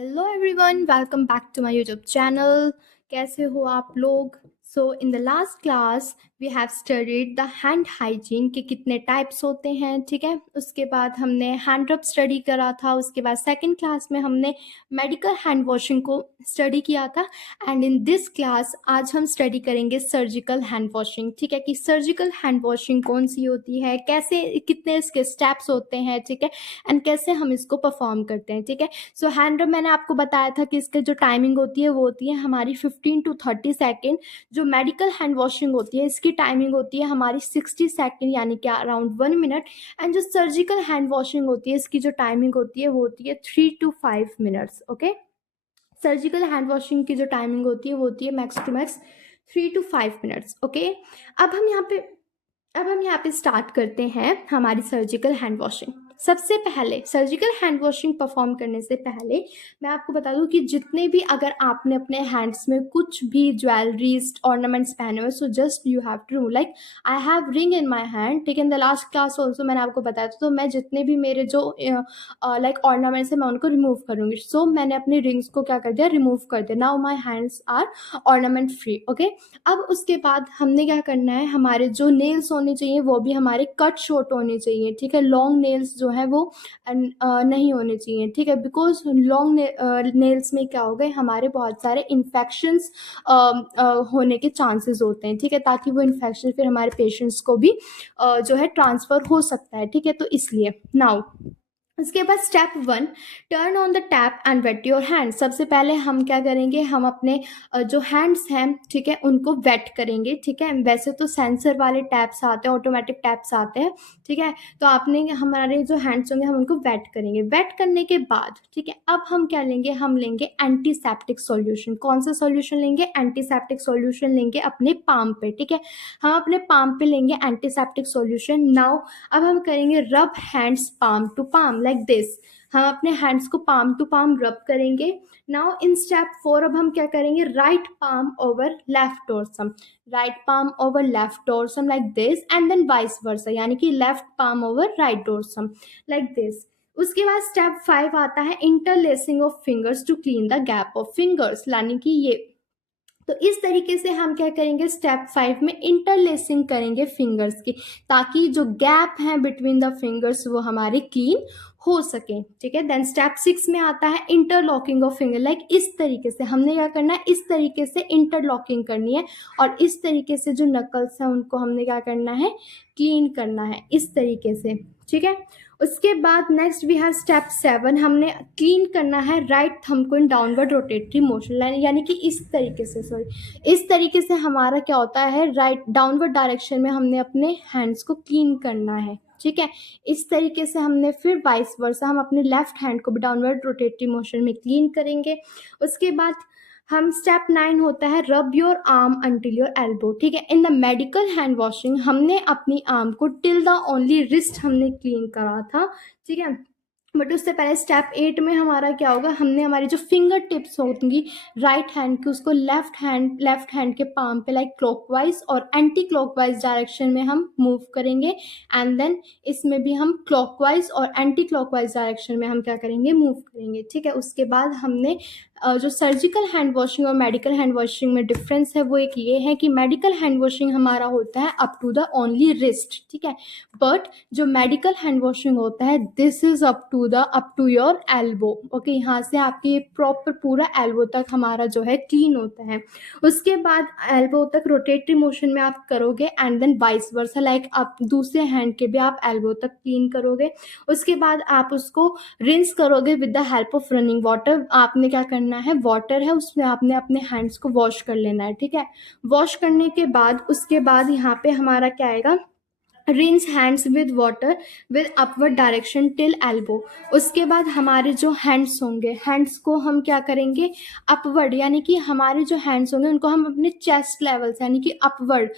Hello everyone, welcome back to my YouTube channel. कैसे हो आप लोग? So in the last class we have studied the hand hygiene के कितने types होते हैं, ठीक है। उसके बाद हमने हैंड रब स्टडी करा था। उसके बाद सेकंड क्लास में हमने मेडिकल हैंड वॉशिंग को स्टडी किया था। एंड इन दिस क्लास आज हम स्टडी करेंगे सर्जिकल हैंड वॉशिंग, ठीक है, कि सर्जिकल हैंड वॉशिंग कौन सी होती है, कैसे, कितने इसके स्टेप्स होते हैं, ठीक है, एंड कैसे हम इसको परफॉर्म करते हैं, ठीक है। सो हैंड रब मैंने आपको बताया था कि इसके जो टाइमिंग होती है वो होती है हमारी 15 to 30 सेकेंड। जो मेडिकल हैंड वॉशिंग होती है इसकी टाइमिंग होती है हमारी 60 सेकेंड, यानी कि अराउंड 1 मिनट। एंड जो सर्जिकल हैंड वॉशिंग होती है इसकी जो टाइमिंग होती है वो होती है 3 to 5 minutes. Okay, surgical hand washing की जो टाइमिंग होती है वो होती है max to max 3 to 5 minutes. Okay, अब हम यहाँ पे अब हम यहाँ पे स्टार्ट करते हैं हमारी सर्जिकल हैंड वॉशिंग। सबसे पहले सर्जिकल हैंड वॉशिंग परफॉर्म करने से पहले मैं आपको बता दूं कि जितने भी, अगर आपने अपने हैंड्स में कुछ भी ज्वेलरीज ऑर्नामेंट्स पहने हुए, so just you have to remove. Like I have ring in my hand, ठीक है। In the last class also मैंने आपको बताया था, तो मैं जितने भी मेरे जो लाइक ऑर्नामेंट्स है मैं उनको रिमूव करूंगी। सो मैंने अपने रिंग्स को क्या कर दिया, रिमूव कर दिया। Now my hands are ornament free. Okay, अब उसके बाद हमने क्या करना है, हमारे जो नेल्स होने चाहिए वो भी हमारे कट शॉर्ट होने चाहिए, ठीक है। लॉन्ग नेल्स जो है वो नहीं होने चाहिए, ठीक है, बिकॉज लॉन्ग नेल्स में क्या हो गए, हमारे बहुत सारे इन्फेक्शंस होने के चांसेस होते हैं, ठीक है, ताकि वो इन्फेक्शन फिर हमारे पेशेंट्स को भी जो है ट्रांसफ़र हो सकता है, ठीक है। तो इसलिए नाउ उसके बाद step 1, turn on the tap and wet your hand. सबसे पहले हम क्या करेंगे, हम अपने जो हैंड्स हैं, ठीक है, उनको वेट करेंगे, ठीक है। वैसे तो सेंसर वाले टैप्स आते हैं, ऑटोमेटिक टैप्स आते हैं, ठीक है। तो आपने हमारे जो हैंड्स होंगे हम उनको वेट करेंगे। वेट करने के बाद, ठीक है, अब हम क्या लेंगे, हम लेंगे एंटीसेप्टिक सॉल्यूशन। कौन सा सॉल्यूशन लेंगे? एंटीसेप्टिक सॉल्यूशन लेंगे अपने पाम पे, ठीक है। हम अपने पाम पे लेंगे एंटीसेप्टिक सॉल्यूशन। नाउ अब हम करेंगे rub hands palm to palm like this. हम अपने हैंड्स को पाम टू पाम रब करेंगे। नाउ इन स्टेप 4 अब हम क्या करेंगे, right palm over left dorsum, right palm over left dorsum like this, and then vice versa, यानी कि left palm over right dorsum like this. उसके बाद स्टेप 5 आता है interlacing of fingers to clean the gap of fingers, यानी कि ये, तो इस तरीके से हम क्या करेंगे, स्टेप 5 में इंटरलेसिंग करेंगे फिंगर्स की, ताकि जो गैप है बिटवीन द फिंगर्स वो हमारे क्लीन हो सके, ठीक है। देन स्टेप 6 में आता है इंटरलॉकिंग ऑफ फिंगर, लाइक इस तरीके से हमने क्या करना है, इस तरीके से इंटरलॉकिंग करनी है, और इस तरीके से जो नकल्स हैं उनको हमने क्या करना है, क्लीन करना है, इस तरीके से, ठीक है। उसके बाद नेक्स्ट वी हैव स्टेप 7, हमने क्लीन करना है राइट थंब को इन डाउनवर्ड रोटेटरी मोशन, यानी कि इस तरीके से, सॉरी, इस तरीके से हमारा क्या होता है, राइट डाउनवर्ड डायरेक्शन में हमने अपने हैंड्स को क्लीन करना है, ठीक है। इस तरीके से हमने फिर वाइस वर्सा हम अपने लेफ्ट हैंड को भी डाउनवर्ड रोटेटरी मोशन में क्लीन करेंगे। उसके बाद हम स्टेप 9 होता है rub your arm until your elbow, ठीक है। In the medical hand washing हमने अपनी आर्म को टिल द ओनली रिस्ट हमने क्लीन करा था, ठीक है। बट उससे पहले स्टेप 8 में हमारा क्या होगा, हमने हमारी जो फिंगर टिप्स होंगी राइट हैंड की उसको लेफ्ट हैंड के पाम पे लाइक क्लॉकवाइज और एंटी क्लॉकवाइज डायरेक्शन में हम मूव करेंगे। एंड देन इसमें भी हम क्लॉकवाइज और एंटी क्लॉकवाइज डायरेक्शन में हम क्या करेंगे, मूव करेंगे, ठीक है। उसके बाद हमने जो सर्जिकल हैंड वॉशिंग और मेडिकल हैंड वॉशिंग में डिफरेंस है वो एक ये है कि मेडिकल हैंड वॉशिंग हमारा होता है up to the only wrist, ठीक है। बट जो मेडिकल हैंड वॉशिंग होता है this is up to your elbow, okay. यहाँ से आपकी प्रॉपर पूरा एल्बो तक हमारा जो है क्लीन होता है। उसके बाद एल्बो तक रोटेटरी मोशन में आप करोगे, and then vice versa, like आप दूसरे हैंड के भी आप एल्बो तक क्लीन करोगे। उसके बाद आप उसको रिंस करोगे with the help of running water. आपने क्या करना है, वाटर है उसमें आपने अपने हैंड्स को वॉश कर लेना है, ठीक है। वॉश करने के बाद उसके बाद यहाँ पे हमारा क्या आएगा, rinse hands with water with upward direction till elbow. उसके बाद हमारे जो हैंड्स होंगे, हैंड्स को हम क्या करेंगे, अपवर्ड, यानी कि हमारे जो हैंड्स होंगे उनको हम अपने चेस्ट लेवल से, यानी कि अपवर्ड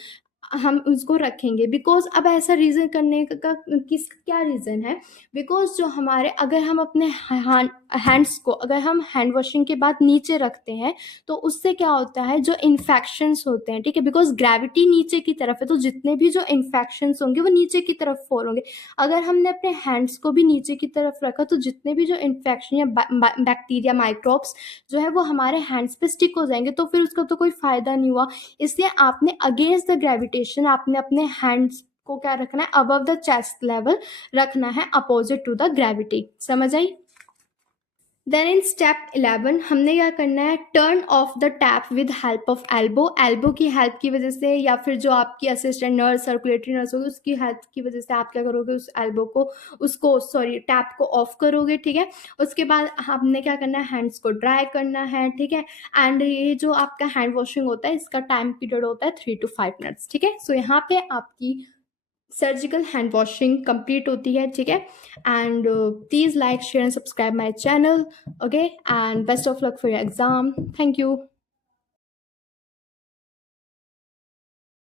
हम उसको रखेंगे। बिकॉज अब ऐसा रीज़न करने का किस क्या रीज़न है, बिकॉज जो हमारे अगर हम अपने हैंड्स को अगर हम हैंड वॉशिंग के बाद नीचे रखते हैं तो उससे क्या होता है, जो इन्फेक्शंस होते हैं, ठीक है, बिकॉज ग्रेविटी नीचे की तरफ है तो जितने भी जो इन्फेक्शंस होंगे वो नीचे की तरफ फॉल होंगे। अगर हमने अपने हैंड्स को भी नीचे की तरफ रखा तो जितने भी जो इन्फेक्शन या बैक्टीरिया माइक्रोब्स जो है वो हमारे हैंड्स पे स्टिक हो जाएंगे, तो फिर उसका तो कोई फ़ायदा नहीं हुआ। इसलिए आपने अगेंस्ट द ग्रेविटेशन आपने अपने हैंड्स को क्या रखना है, अबव द चेस्ट लेवल रखना है, अपोजिट टू द ग्रेविटी। समझ आई? देन इन स्टेप 11 हमने क्या करना है, turn off the tap with help of elbow. Elbow की हेल्प की वजह से या फिर जो आपकी असिस्टेंट नर्स सर्कुलेटरी नर्स होगी उसकी हेल्प की वजह से आप क्या करोगे, उस एल्बो को उसको सॉरी टैप को ऑफ करोगे, ठीक है। उसके बाद हमने क्या करना है, हैंड्स को ड्राई करना है, ठीक है। एंड ये जो आपका हैंड वॉशिंग होता है इसका टाइम पीरियड होता है 3 to 5 मिनट्स, ठीक है। सो यहाँ पे आपकी सर्जिकल हैंड वॉशिंग कंप्लीट होती है, ठीक है। And please like share and subscribe my channel, okay, and best of luck for your exam. Thank you.